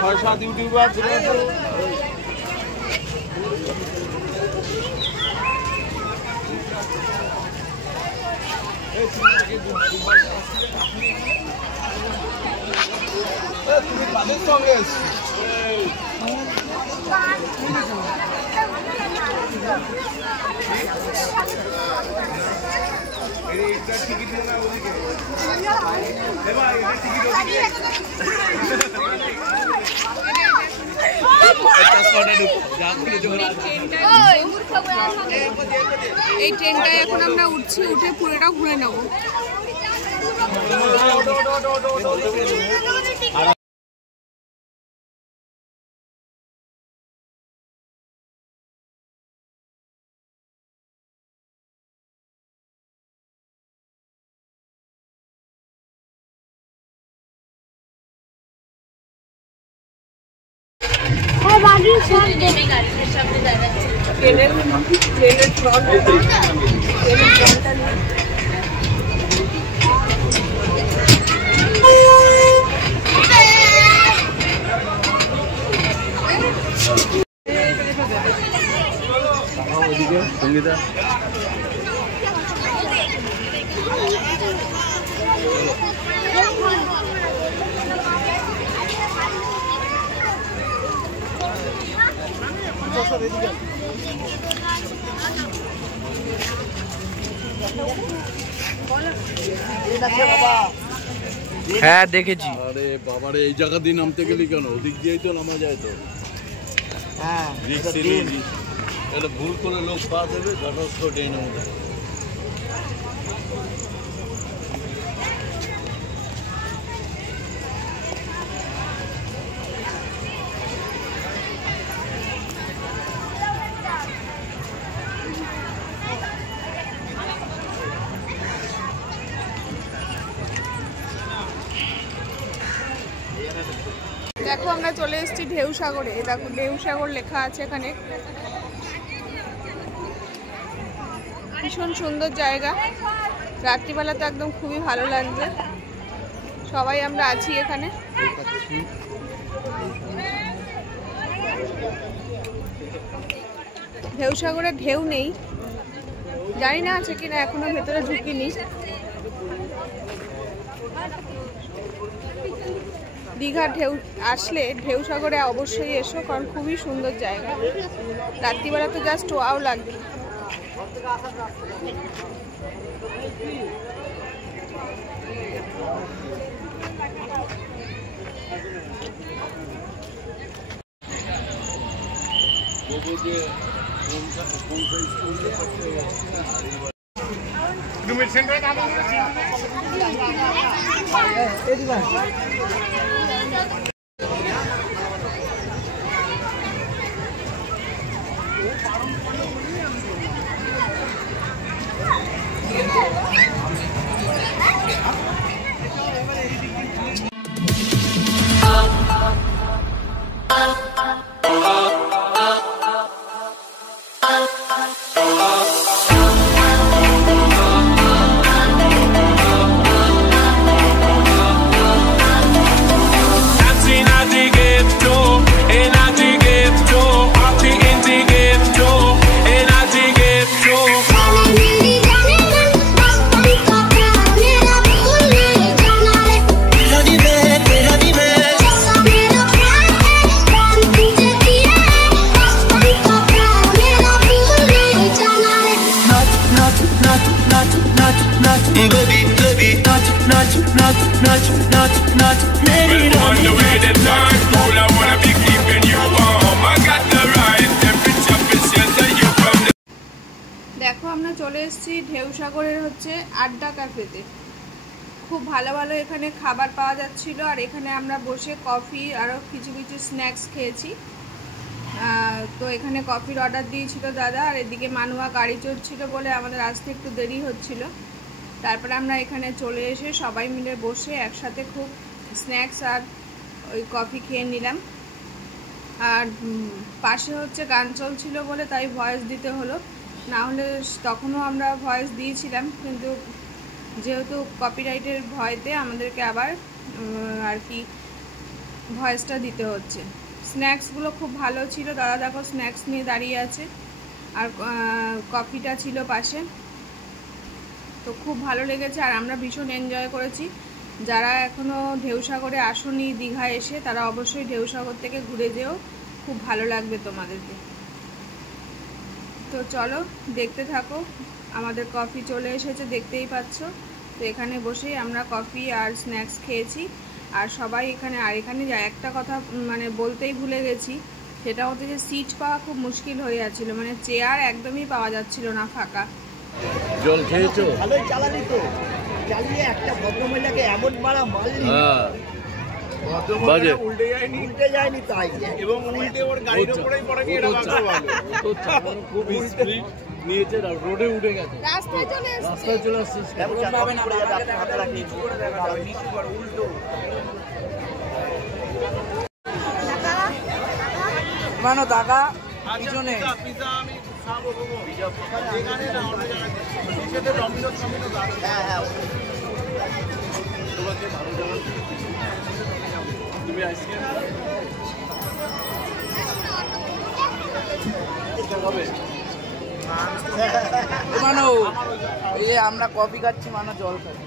ছয়-সাত YouTuber তুমি তাদের সঙ্গে এই ট্রেনটায় এখন আমরা উঠছি, উঠে পুরোটা ঘুরে নেব। সঙ্গীতা হ্যাঁ দেখেছি। আরে বাবারে এই জায়গা দিয়ে নামতে গেলি কেন? ওদিক দিয়েই তো নামা যায় তো। হ্যাঁ এটা ভুল করে লোক পা দেবে ঘটস্থ ট্রেনের মধ্যে। দেখো আমরা চলে এসেছি ঢেউ সাগরে। দেখো ঢেউ সাগর লেখা আছে এখানে। ভীষণ সুন্দর জায়গা, রাত্রিবেলা তো একদম খুবই ভালো লাগছে। সবাই আমরা আছি এখানে। ঢেউ সাগরে ঢেউ নেই, জানি না আছে কিনা, এখনো ভেতরে ঢুকিনি। দীঘা ঢেউ আসলে ঢেউ সাগরে অবশ্যই এসো, কারণ খুবই সুন্দর জায়গা। রাত্রিবেলা তো জাস্ট ওয়াও লাগবে। দেখো আমরা চলে এসেছি ঢেউ সাগরের হচ্ছে আড্ডা ক্যাফেতে। খুব ভালো ভালো এখানে খাবার পাওয়া যাচ্ছিল, আর এখানে আমরা বসে কফি আরও কিছু কিছু স্ন্যাক্স খেয়েছি। তো এখানে কফির অর্ডার দিয়েছিল দাদা, আর এদিকে মানুয়া গাড়ি চড়ছিল বলে আমাদের আসতে একটু দেরি হচ্ছিল। তারপরে আমরা এখানে চলে এসে সবাই মিলে বসে একসাথে খুব স্ন্যাক্স আর ওই কফি খেয়ে নিলাম। আর পাশে হচ্ছে গান চলছিল বলে তাই ভয়েস দিতে হলো। না হলে তখনও আমরা ভয়েস দিয়েছিলাম, কিন্তু যেহেতু কপিরাইটের ভয়তে আমাদেরকে আবার আর কি ভয়েসটা দিতে হচ্ছে। স্ন্যাক্সগুলো খুব ভালো ছিল, দাদা দেখো স্ন্যাক্স নিয়ে দাঁড়িয়ে আছে, আর কফিটা ছিল পাশে, তো খুব ভালো লেগেছে আর আমরা ভীষণ এনজয় করেছি। যারা এখনও ঢেউসাগরে আসেনি দীঘায় এসে, তারা অবশ্যই ঢেউসাগর থেকে ঘুরে যেও, খুব ভালো লাগবে তোমাদেরকে। তো চলো দেখতে থাকো, আমাদের কফি চলে এসেছে দেখতেই পাচ্ছ। তো এখানে বসেই আমরা কফি আর স্ন্যাক্স খেয়েছি আর সবাই এখানে। আর এখানে একটা কথা মানে বলতেই ভুলে গেছি, সেটা হচ্ছে যে সিট পাওয়া খুব মুশকিল হয়ে যাচ্ছিলো, মানে চেয়ার একদমই পাওয়া যাচ্ছিল না ফাঁকা। জল খেয়েছো? ভালোই চালালি তো, চালিয়ে একটা ভদ্রমহিলাকে এমন মারা মারলি, বাজে উল্টে যায়নি তাই, এবং উল্টে ওর গাড়ির উপরেই পড়ে গিয়ে এটা ভালো তো চালানো খুব স্পিড নিয়েছে, রোডে উঠে গেছে, রাস্তায় চলে আসছে। এমন ভাবে না আপনি হাতে রাখি উল্টো মানো টাকা পিছনে তুমি আইসক্রিম মানো, এই যে আমরা কফি খাচ্ছি, মানো জল খাচ্ছি।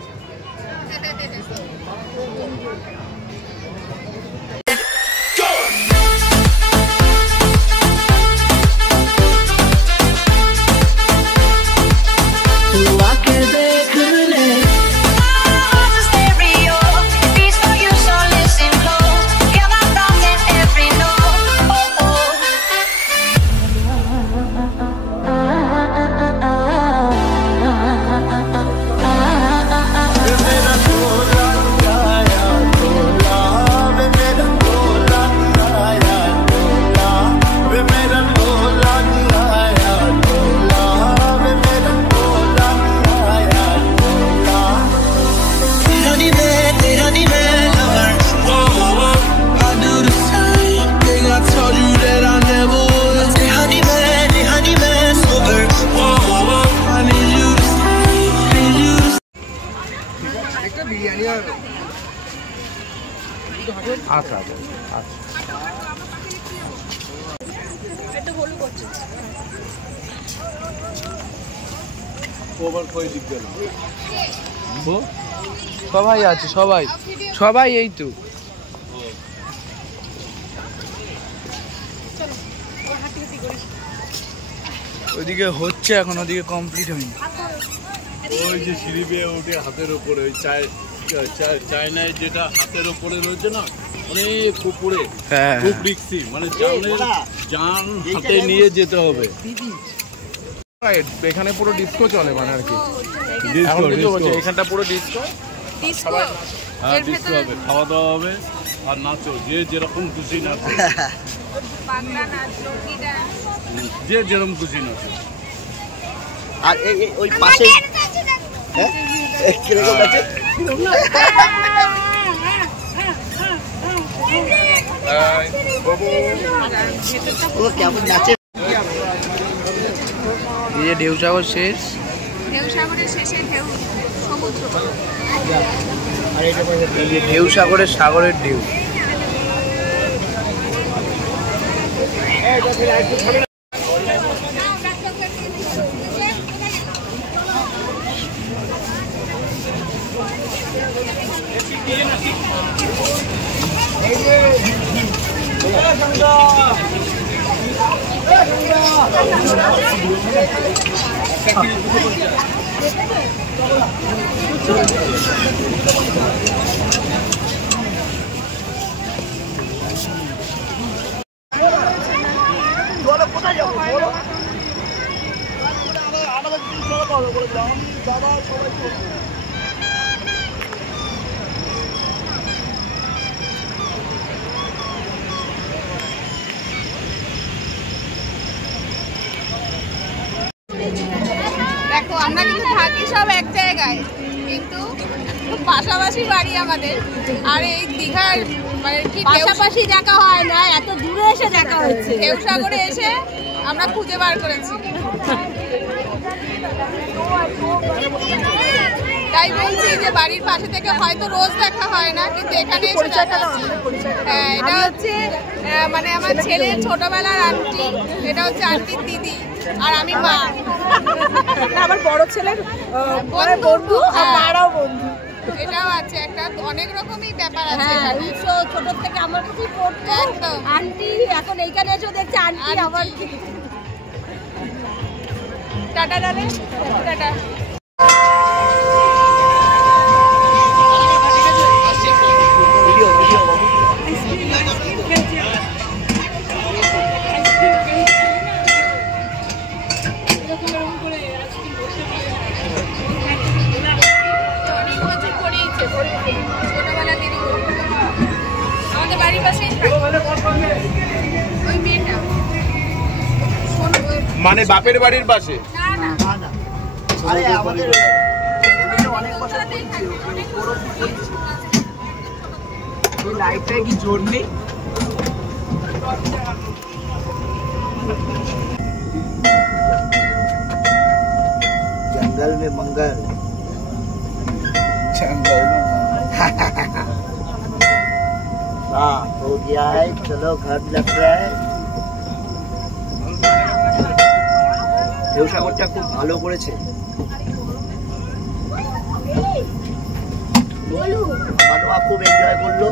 আচ্ছা আচ্ছা আচ্ছা সবাই আছে, সবাই সবাই এই তো ওইদিকে হচ্ছে, এখন ওদিকে কমপ্লিট হয়নি। ওই যে সিঁড়ি বেয়ে উঠে হাতের উপরে ওই চায়নায় যেটা হাতের উপরে রয়েছে না, অনেক উপরে, খুব রিক্সি, মানে জান হাতে নিয়ে যেতে হবে। এখানে পুরো ডিস্কো চলে, মানে আর কি এখানটা পুরো ডিস্কো, ডিস্কো হ্যাঁ ডিস্কো হবে, খাওয়া দাওয়া হবে আর নাচো, যে যেরকম খুশি নাচো, বাংলা নাচ, লোকি ডান্স, যে যেরকম খুশি নাচো। আর ওই পাশে কিরকম আছে কেমন নাচে। এই যে ঢেউসাগর শেষ, ঢেউসাগরের শেষে ঢেউ সমুদ্র, ঢেউসাগরের সাগরের ঢেউ। কোথায় যাবো দাদা সবাই দেখো আমরা কিন্তু থাকি সব এক জায়গায়, কিন্তু পাশাপাশি বাড়ি আমাদের। আর এই দীঘার মানে কি পাশাপাশি দেখা হয় না, এত দূরে এসে দেখা হচ্ছে। ঢেউসাগরে এসে আমরা খুঁজে বার করেছি। তাই বলছি যে বাড়ির পাশে থেকে হয়তো রোজ দেখা হয় না, কিন্তু এখানে এসে দেখা যাচ্ছে। হ্যাঁ, এটা হচ্ছে মানে আমার ছেলের ছোটবেলার আন্টি, এটা হচ্ছে আন্টির দিদি, আর আমি মা। আমার বড় ছেলের বন্ধু আর মারাও বন্ধু। এটাও আছে একটা, অনেক রকমই ব্যাপার আছে। হ্যাঁ, ছোট থেকে আমার কাছেই পড়তো। একদম। আন্টি এখন এইখানে এসে দেখছে আন্টি আমার। টাটা দাদা, টাটা। আমাদের বাড়ির পাশেই ওই মেয়েটা, মানে বাপের বাড়ির পাশে? না না, আরে আমাদের অনেক বছর এই লাইটটায় কি জোর নেই? जंगल में मंगल हाँ हो गया है, चलो घर लग रहा है। ঢেউসাগরটা খুব ভালো করেছে, মানুয়া খুব এনজয় করলো।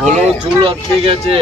বলো চুল আটকে গেছে।